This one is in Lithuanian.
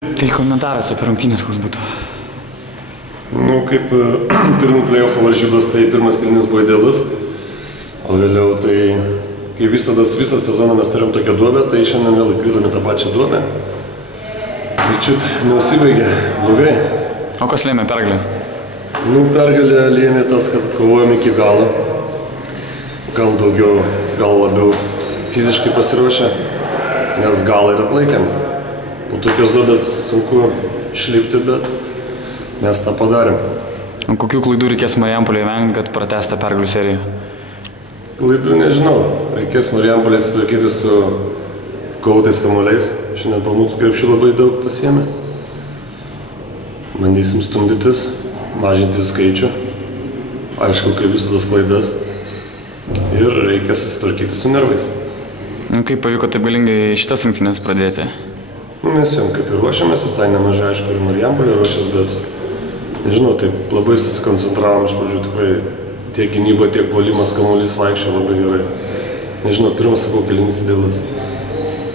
Tai komentaras apie rungtynės koks būtų? Nu, kaip pirmų play-offų varžybas, tai pirmas kėlinys buvo idealus, o vėliau tai, kai visą sezoną mes turėjom tokią duobę, tai šiandien vėl įkritom į tą pačią duobę. Ir čia neusibaigė blogai. O kas lėmė pergalę? Nu, pergalę lėmė tas, kad kovojom iki galo. Gal daugiau, gal labiau fiziškai pasiruošę, nes galą ir atlaikėm. Po tokios duobės sunku išlipti, bet mes tą padarėm. O kokių klaidų reikės Marijampolėje vengti, kad pratęs tą pergalių seriją? Klaidų nežinau. Reikės Marijampolėje sutvarkyti su gautais kamuoliais. Šiandien po mūsų krepšių labai daug pasiėmė. Bandysim stumdytis, mažinti skaičių. Aišku, kaip visada klaidas. Ir reikia susitvarkyti su nervais. Kaip pavyko taip galingai šitas rungtynės pradėti? Nu, mes jau kaip ir ruošiamės, visai nemažai, aišku, ir Marijampolė ruošias, bet nežinau, taip labai susikoncentravom iš pradžių tikrai tiek gynyba, tiek puolimas kamuolys vaikščio labai gerai. Nežinau, pirmas sakau, kėlinys idealus.